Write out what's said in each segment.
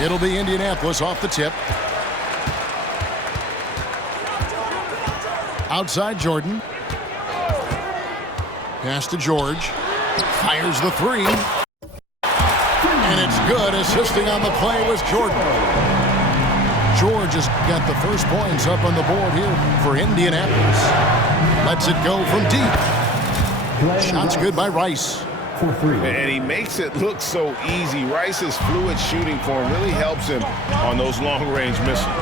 It'll be Indianapolis off the tip. Outside Jordan. Pass to George. Fires the three. And it's good. Assisting on the play was Jordan. George has got the first points up on the board here for Indianapolis. Lets it go from deep. Shot's good by Rice. And he makes it look so easy. Rice's fluid shooting form really helps him on those long-range missiles.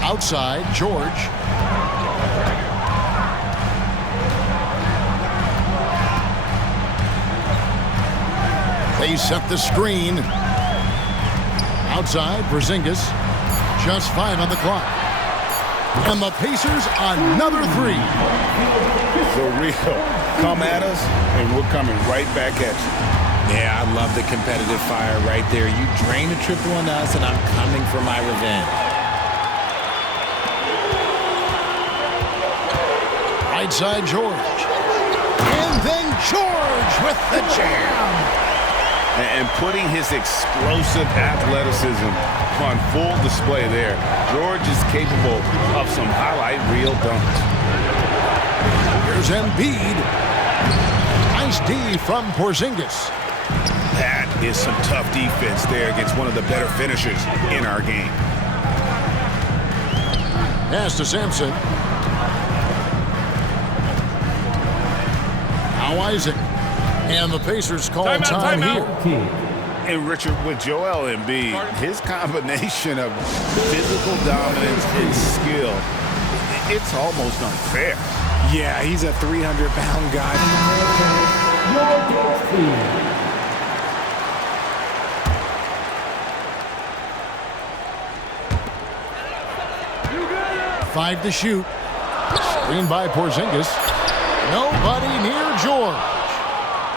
Outside, George. They set the screen. Outside, Porzingis. Just 5 on the clock. And the Pacers, another three. For real. Come at us, and we're coming right back at you. Yeah, I love the competitive fire right there. You drain a triple on us, and I'm coming for my revenge. Right side, George. And then George with the jam. And putting his explosive athleticism on full display there. George is capable of some highlight reel dunks. Here's Embiid. Nice D from Porzingis. That is some tough defense there against one of the better finishers in our game. Pass to Sampson. Now Isaac. And the Pacers call time here. And Richard, with Joel Embiid, his combination of physical dominance and skill, it's almost unfair. Yeah, he's a 300-pound guy. 5 to shoot. Screen by Porzingis. Nobody near George.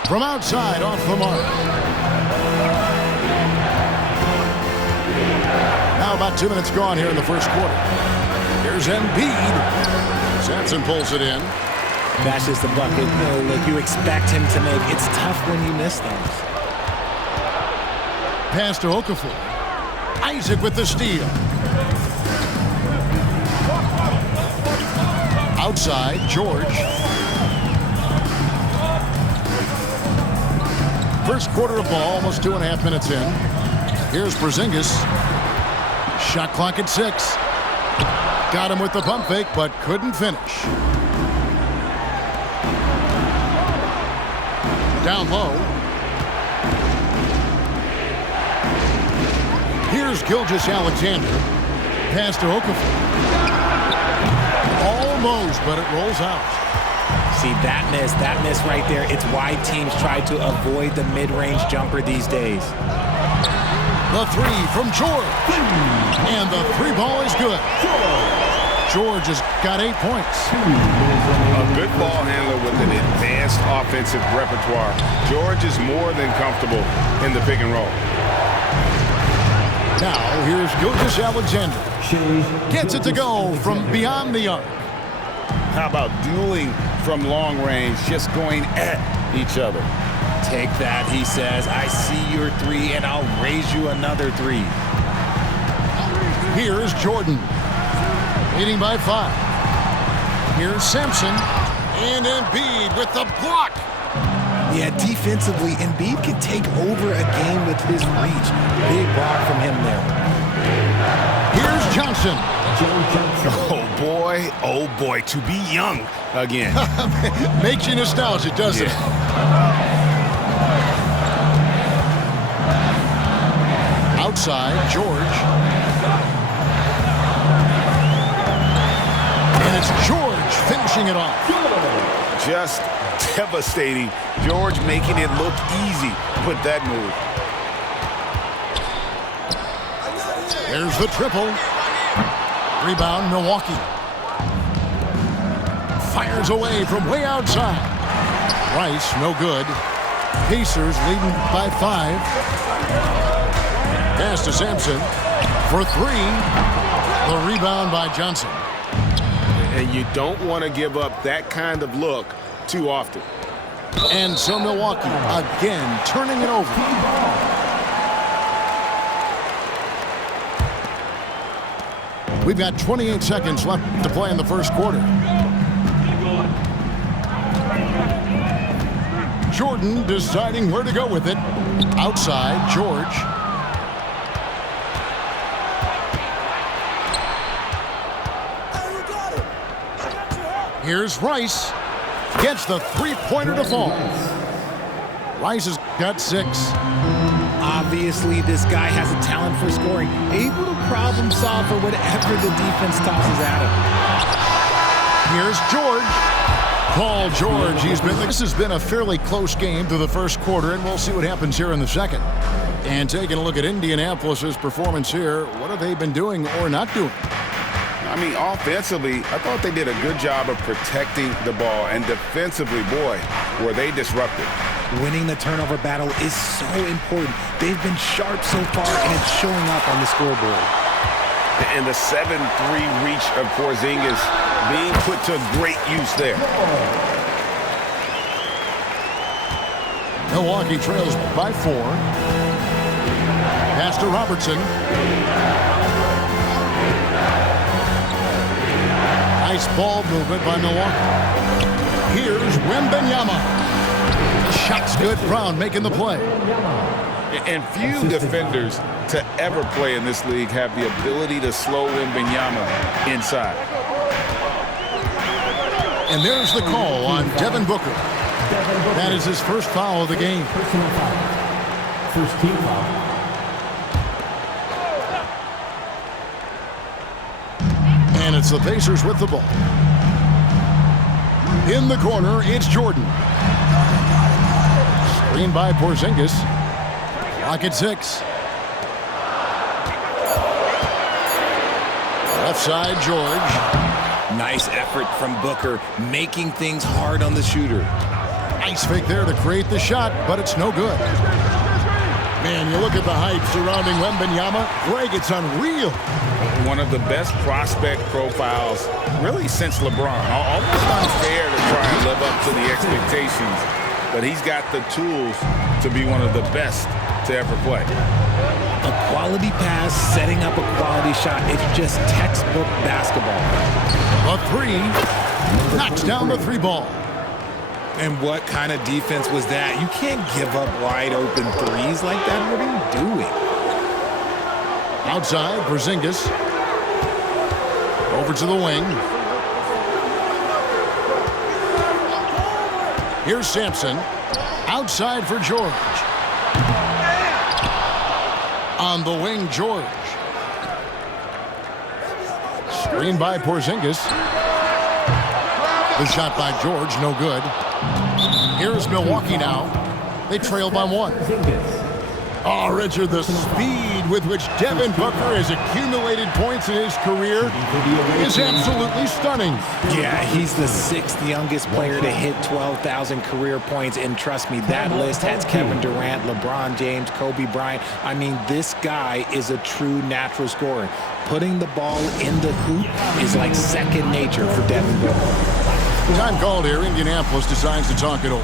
From outside, off the mark. Now about 2 minutes gone here in the first quarter. Here's Embiid. Sampson pulls it in. That's just the bucket. Look, you expect him to make. It's tough when you miss those. Pass to Okafor. Isaac with the steal. Outside, George. First quarter of ball, almost 2.5 minutes in. Here's Porzingis. Shot clock at 6. Got him with the pump fake, but couldn't finish. Down low. Here's Gilgeous-Alexander. Pass to Okafor. Almost, but it rolls out. See, that miss right there, it's why teams try to avoid the mid-range jumper these days. The three from George. And the three ball is good. George has got 8 points. A good ball handler with an advanced offensive repertoire. George is more than comfortable in the pick and roll. Now, here's Gilgeous-Alexander. Gets it to go from beyond the arc. How about dueling from long range, just going at each other? Take that, he says. I see your three, and I'll raise you another 3. Here's Jordan. Leading by 5. Here's Sampson. And Embiid with the block. Yeah, defensively, Embiid can take over a game with his reach. Big block from him there. Here's Johnson. Oh boy, to be young again. Makes you nostalgic, doesn't it? Outside, George. And it's George finishing it off. Just devastating. George making it look easy with that move. There's the triple. Rebound, Milwaukee. Fires away from way outside. Rice, no good. Pacers leading by 5. Pass to Sampson for 3. The rebound by Johnson. And you don't want to give up that kind of look too often. And so Milwaukee again turning it over. We've got 28 seconds left to play in the first quarter. Jordan deciding where to go with it. Outside, George. Here's Rice. Gets the three-pointer to fall. Rice has got 6. Obviously, this guy has a talent for scoring, able to problem solve for whatever the defense tosses at him. Here's George. Paul George, this has been a fairly close game through the first quarter, and we'll see what happens here in the second. And taking a look at Indianapolis's performance here, what have they been doing or not doing? I mean, offensively, I thought they did a good job of protecting the ball, and defensively, boy, were they disruptive. Winning the turnover battle is so important. They've been sharp so far, and it's showing up on the scoreboard. And the 7-3 reach of Porzingis being put to great use there. Milwaukee trails by 4. Pass to Robertson. Nice ball movement by Milwaukee. Here's Wembanyama. Shot's good. Brown making the play. And few defenders to ever play in this league have the ability to slow Wembanyama inside. And there's the call on Devin Booker. That is his first foul of the game. First team foul. And it's the Pacers with the ball. In the corner, it's Jordan. Screen by Porzingis. Clock at 6. Left side, George. Nice effort from Booker, making things hard on the shooter. Nice fake there to create the shot, but it's no good. Man, you look at the hype surrounding Wembanyama. Greg, it's unreal. One of the best prospect profiles, really, since LeBron. Almost unfair to try and live up to the expectations, but he's got the tools to be one of the best to ever play. A quality pass, setting up a quality shot. It's just textbook basketball. A 3. Knocks down the 3 ball. And what kind of defense was that? You can't give up wide open threes like that. What are you doing? Outside, Porzingis. Over to the wing. Here's Sampson. Outside for George. On the wing, George. Screen by Porzingis. The shot by George, no good. Here's Milwaukee now. They trail by 1. Oh, Richard, the speed with which Devin Booker has accumulated points in his career is absolutely stunning. Yeah, he's the 6th youngest player to hit 12,000 career points, and trust me, that list has Kevin Durant, LeBron James, Kobe Bryant. I mean, this guy is a true natural scorer. Putting the ball in the hoop is like second nature for Devin Booker. Time called here. Indianapolis decides to talk it over.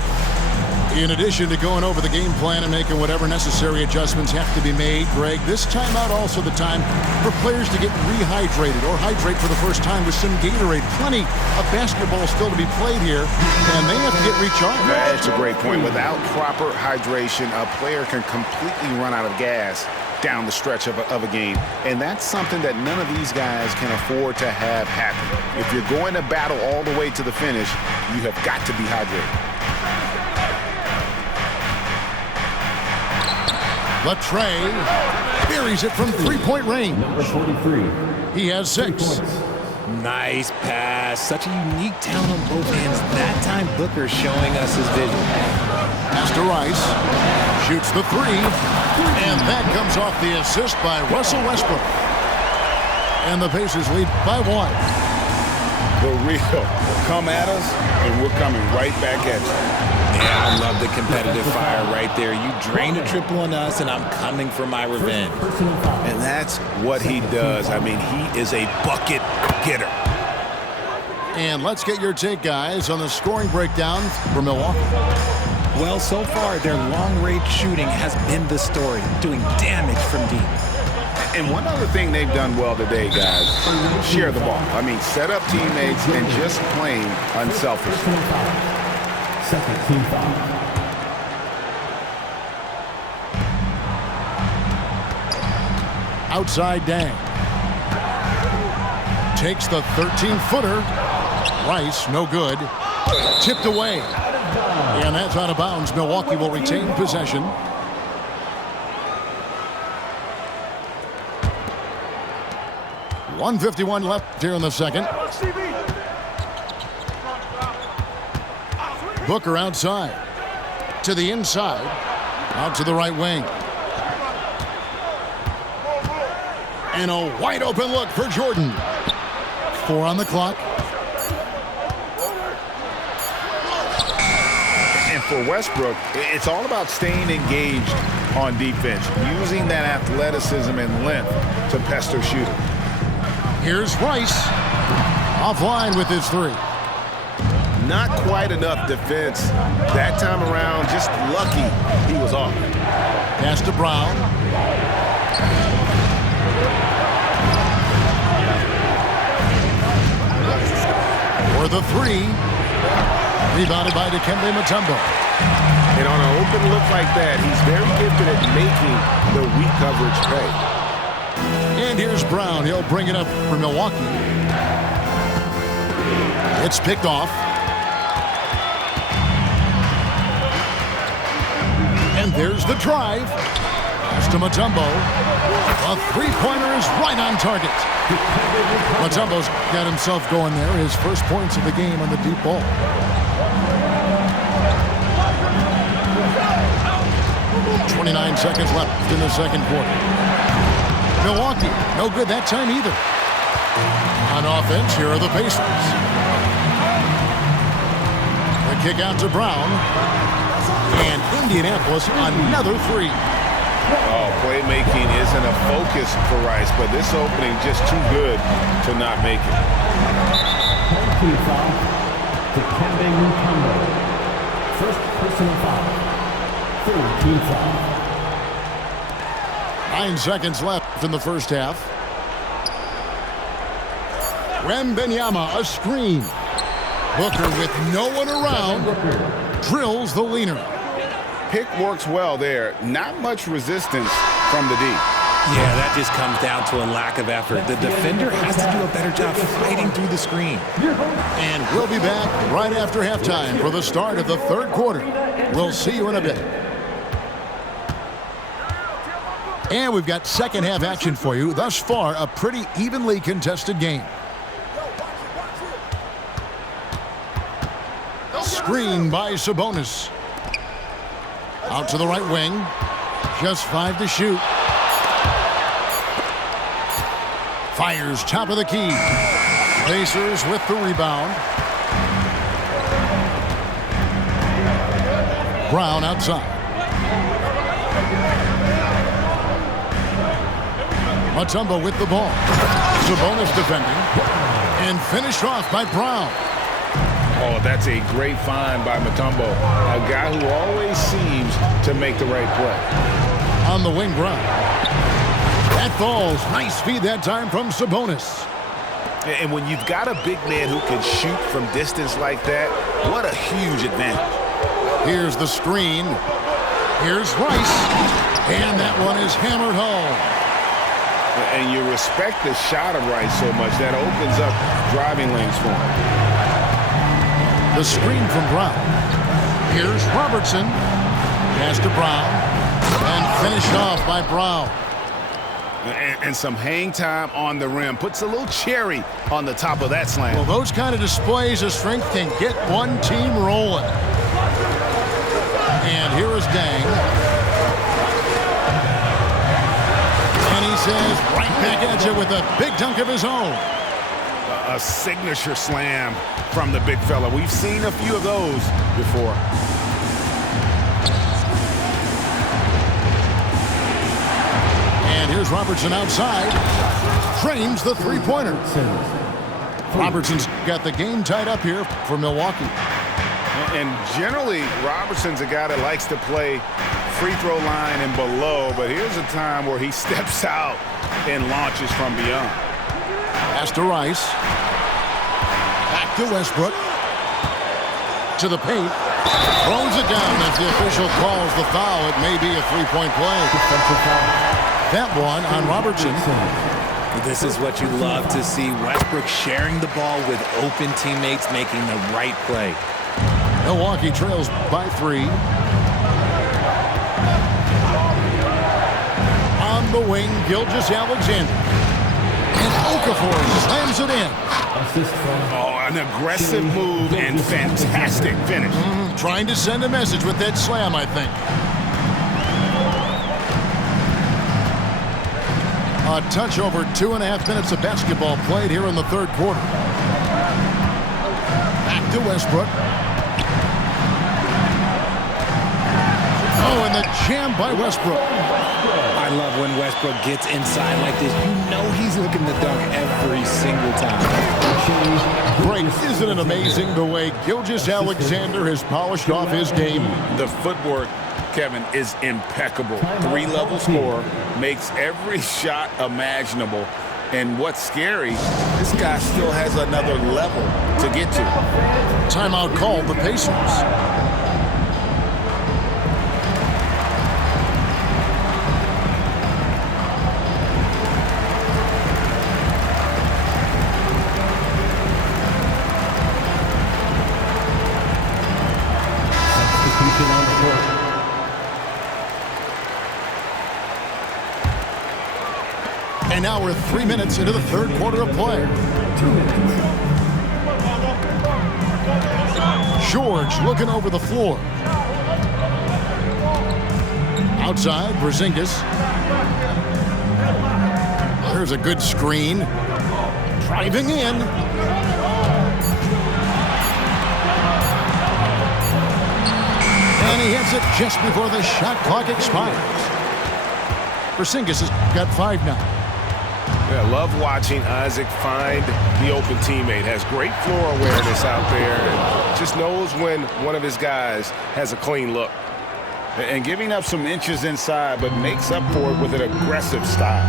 In addition to going over the game plan and making whatever necessary adjustments have to be made, Greg, this timeout also the time for players to get rehydrated or hydrate for the first time with some Gatorade. Plenty of basketball still to be played here, and they have to get recharged. That's a great point. Without proper hydration, a player can completely run out of gas down the stretch of a game. And that's something that none of these guys can afford to have happen. If you're going to battle all the way to the finish, you have got to be hydrated. Latrey buries it from three-point range. Number 43. He has 6. Nice pass. Such a unique talent on both ends. That time, Booker's showing us his vision. Pass to Rice. Shoots the 3. And that comes off the assist by Russell Westbrook. And the Pacers lead by 1. For real. Come at us, and we're coming right back at you. Yeah, I love the competitive fire right there. You drained a triple on us, and I'm coming for my revenge. And that's what he does. I mean, he is a bucket getter. And let's get your take, guys, on the scoring breakdown for Milwaukee. Well, so far, their long-range shooting has been the story, doing damage from deep. And one other thing they've done well today, guys, share the ball. I mean, set up teammates and just plain unselfish. Second team foul. Outside Dang. Takes the 13-footer. Rice, no good. Tipped away. And that's out of bounds. Milwaukee will retain possession. .151 left here in the second. Booker outside. To the inside. Out to the right wing. And a wide open look for Jordan. 4 on the clock. And for Westbrook, it's all about staying engaged on defense, using that athleticism and length to pester shooters. Here's Rice. Offline with his 3. Not quite enough defense that time around. Just lucky he was off. Pass to Brown. For the 3. Rebounded by Dikembe Mutombo. And on an open look like that, he's very gifted at making the weak coverage pay. And here's Brown. He'll bring it up for Milwaukee. It's picked off. And there's the drive. Pass to Mutombo. A 3-pointer is right on target. Mutombo's got himself going there. His first points of the game on the deep ball. .29 seconds left in the second quarter. Milwaukee, no good that time either. On offense, here are the Pacers. The kick out to Brown. And Indianapolis, another 3. Oh, playmaking isn't a focus for Rice, but this opening just too good to not make it. Team foul. Dikembe Mutombo. First personal foul. Third team foul. 9 seconds left in the first half. Wembanyama, a screen. Booker with no one around. Drills the leaner. Pick works well there. Not much resistance from the D. Yeah, that just comes down to a lack of effort. The defender has to do a better job fighting through the screen. And we'll be back right after halftime for the start of the third quarter. We'll see you in a bit. And we've got second half action for you. Thus far, a pretty evenly contested game. Screen by Sabonis. Out to the right wing. Just 5 to shoot. Fires top of the key. Pacers with the rebound. Brown outside. Mutombo with the ball. Sabonis defending. And finished off by Brown. Oh, that's a great find by Mutombo. A guy who always seems to make the right play. On the wing, Brown. That falls. Nice feed that time from Sabonis. And when you've got a big man who can shoot from distance like that, what a huge advantage. Here's the screen. Here's Rice. And that one is hammered home. And you respect the shot of Rice so much that opens up driving lanes for him. The screen from Brown. Here's Robertson. Pass to Brown. And finished off by Brown. And some hang time on the rim. Puts a little cherry on the top of that slam. Well, those kind of displays of strength can get one team rolling. And here is Dang. And he says right back at you with a big dunk of his own. A signature slam from the big fella. We've seen a few of those before. And here's Robertson outside. Frames the three-pointer. Robertson's got the game tied up here for Milwaukee. And generally, Robertson's a guy that likes to play free throw line and below, but here's a time where he steps out and launches from beyond. Pass to Rice. Back to Westbrook. To the paint. Throws it down. If the official calls the foul, it may be a three-point play. That one on Robertson. This is what you love to see. Westbrook sharing the ball with open teammates, making the right play. Milwaukee trails by 3. On the wing, Gilgeous-Alexander. And Okafor slams it in. Oh, an aggressive move and fantastic finish. Trying to send a message with that slam, I think. A touch over 2.5 minutes of basketball played here in the third quarter. Back to Westbrook. Oh, and the jam by Westbrook. I love when Westbrook gets inside like this. You know he's looking to dunk every single time. Great. Isn't it amazing the way Gilgeous-Alexander has polished off his game? The footwork, Kevin, is impeccable. 3-level scorer, makes every shot imaginable. And what's scary, this guy still has another level to get to. Timeout called the Pacers. And now we're 3 minutes into the third quarter of play. 2 minutes. George looking over the floor. Outside, Porzingis. There's a good screen. Driving in. And he hits it just before the shot clock expires. Porzingis has got 5 now. Yeah, love watching Isaac find the open teammate. Has great floor awareness out there. And just knows when one of his guys has a clean look. And giving up some inches inside, but makes up for it with an aggressive style.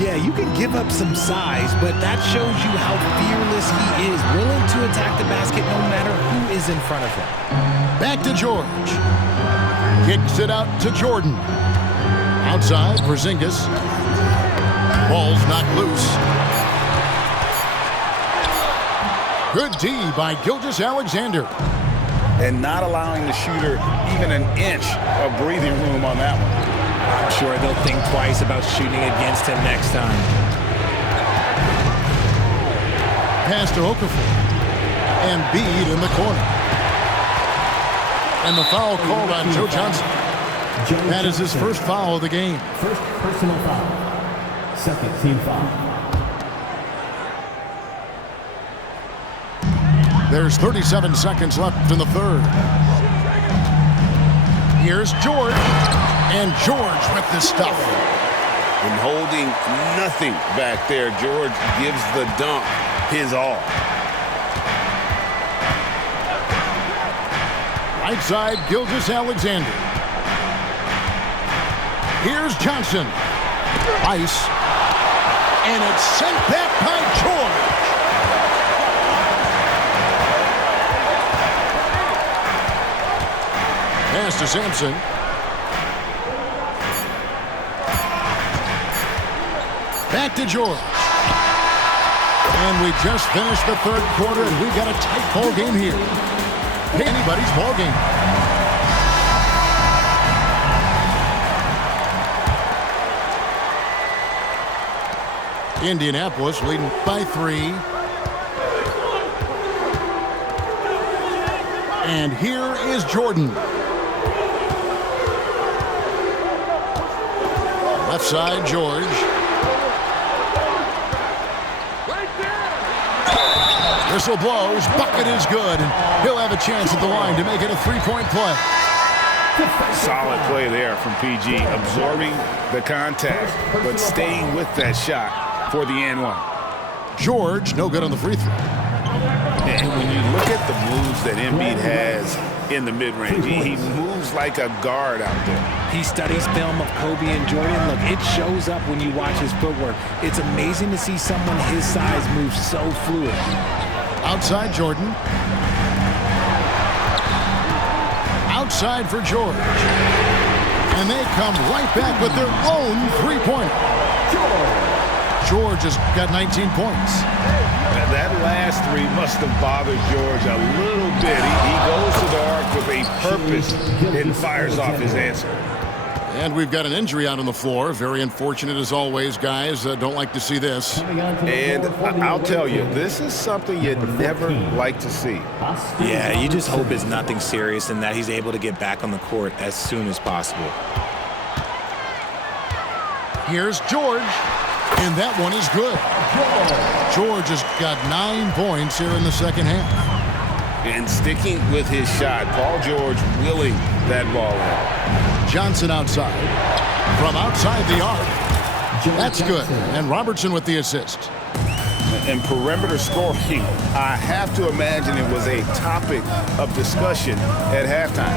Yeah, you can give up some size, but that shows you how fearless he is, willing to attack the basket no matter who is in front of him. Back to George. Kicks it out to Jordan. Outside, Porzingis. Ball's knocked loose. Good D by Gilgeous-Alexander. And not allowing the shooter even an inch of breathing room on that one. I'm sure they'll think twice about shooting against him next time. Pass to Okafor. Embiid in the corner. And the foul called on Joe Johnson. That is his first foul of the game. First personal foul. Second team foul. There's 37 seconds left in the third. Here's George. And George with the stuff. And holding nothing back there, George gives the dunk his all. Right side, Gilgeous-Alexander. Here's Johnson. Ice. And it's sent back by George. Pass to Sampson. Back to George. And we just finished the third quarter, and we got a tight ball game here. Anybody's ball game. Indianapolis leading by 3. And here is Jordan. Left side, George. Whistle blows. Bucket is good. And he'll have a chance at the line to make it a 3-point play. Solid play there from PG. Absorbing the contact, but staying with that shot for the and one. George, no good on the free throw. And when you look at the moves that Embiid has in the mid-range. He moves like a guard out there. He studies film of Kobe and Jordan. Look, it shows up when you watch his footwork. It's amazing to see someone his size move so fluid. Outside Jordan. Outside for George. And they come right back with their own three-pointer. George has got 19 points. That last three must have bothered George a little bit. He goes to the arc with a purpose and fires off his answer. And we've got an injury out on the floor. Very unfortunate as always, guys. Don't like to see this. And I'll tell you, this is something you'd never like to see. Yeah, you just hope it's nothing serious and that he's able to get back on the court as soon as possible. Here's George. And that one is good. George has got 9 points here in the second half. And sticking with his shot, Paul George willing that ball in. Johnson outside. From outside the arc. That's good. And Robertson with the assist. And perimeter scoring, I have to imagine it was a topic of discussion at halftime.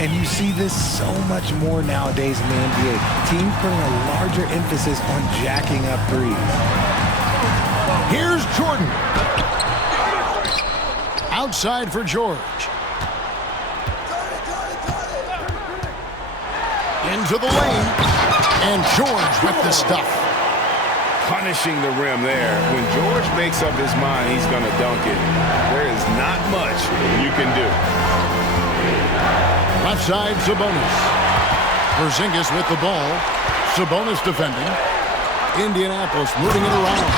And you see this so much more nowadays in the NBA. Teams putting a larger emphasis on jacking up threes. Here's Jordan. Outside for George. Into the lane. And George with the stuff. Punishing the rim there. When George makes up his mind he's going to dunk it, there is not much you can do. Left side, Sabonis. Porzingis with the ball. Sabonis defending. Indianapolis moving it around.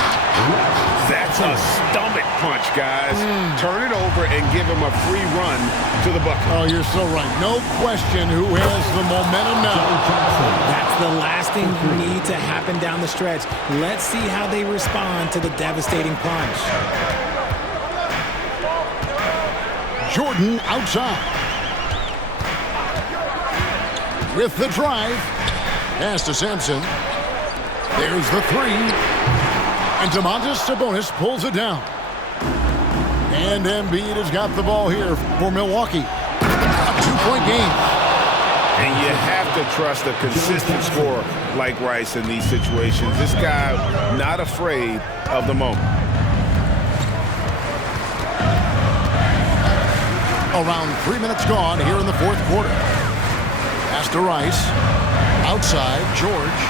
That's a stomach punch, guys. Turn it over and give him a free run to the bucket. Oh, you're so right. No question who has the momentum now. That's the last thing you need to happen down the stretch. Let's see how they respond to the devastating punch. Jordan outside. With the drive. Pass to Sampson. There's the three. And Domantas Sabonis pulls it down. And Embiid has got the ball here for Milwaukee. A 2-point game. And you have to trust a consistent scorer like Rice in these situations. This guy not afraid of the moment. Around 3 minutes gone here in the fourth quarter. Pass to Rice. Outside, George.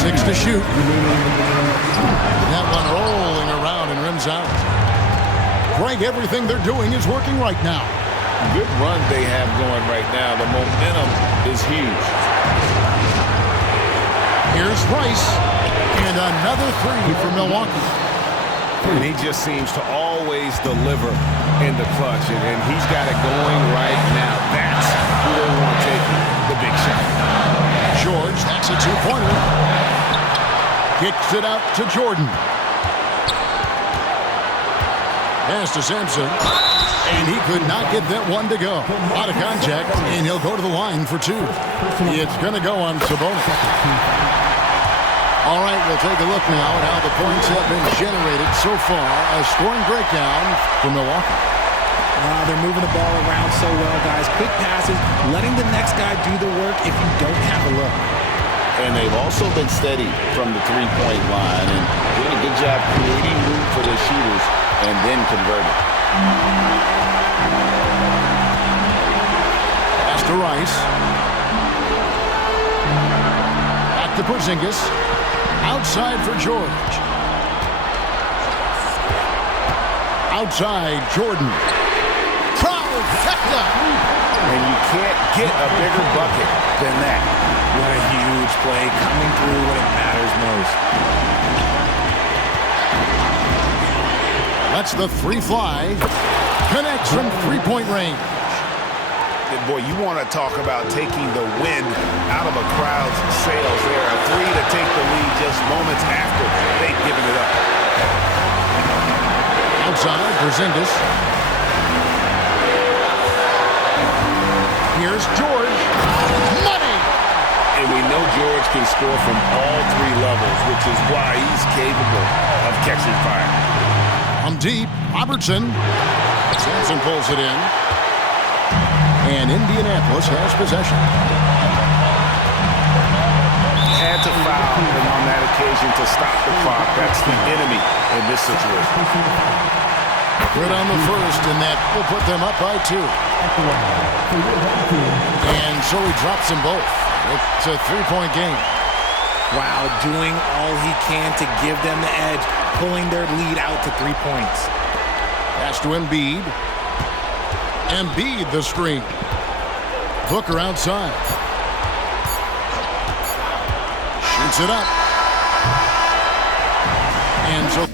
6 to shoot. That one rolling around and rims out. Greg, everything they're doing is working right now. Good run they have going right now. The momentum is huge. Here's Rice. And another three for Milwaukee. And he just seems to always deliver in the clutch. And he's got it going right now. That's who they want to take the big shot. George, that's a 2-pointer. Kicks it out to Jordan. Pass to Sampson. And he could not get that one to go. Out of contact, and he'll go to the line for 2. It's going to go on Sabonis. All right, we'll take a look now at how the points have been generated so far. A scoring breakdown for Milwaukee. They're moving the ball around so well, guys. Quick passes, letting the next guy do the work if you don't have a look. And they've also been steady from the three-point line and doing a good job creating room for their shooters and then converting. Pass to Rice. Back to Porzingis. Outside for George. Outside, Jordan. Trifecta! And you can't get a bigger bucket than that. What a huge play, coming through when it matters most. That's the free fly. Connects from three-point range. Boy, you want to talk about taking the wind out of a crowd's sails there. A three to take the lead just moments after they've given it up. Outside, Porzingis. Here's George. Money! And we know George can score from all 3 levels, which is why he's capable of catching fire. From deep, Robertson. Sampson pulls it in. And Indianapolis has possession. Had to foul, and on that occasion to stop the clock. That's the enemy in this situation. Good on the first, and that will put them up by 2. And so he drops them both. It's a 3-point game. Wow, doing all he can to give them the edge, pulling their lead out to 3 points. Pass to Embiid. Embiid the screen. Booker outside. Shoots it up. And so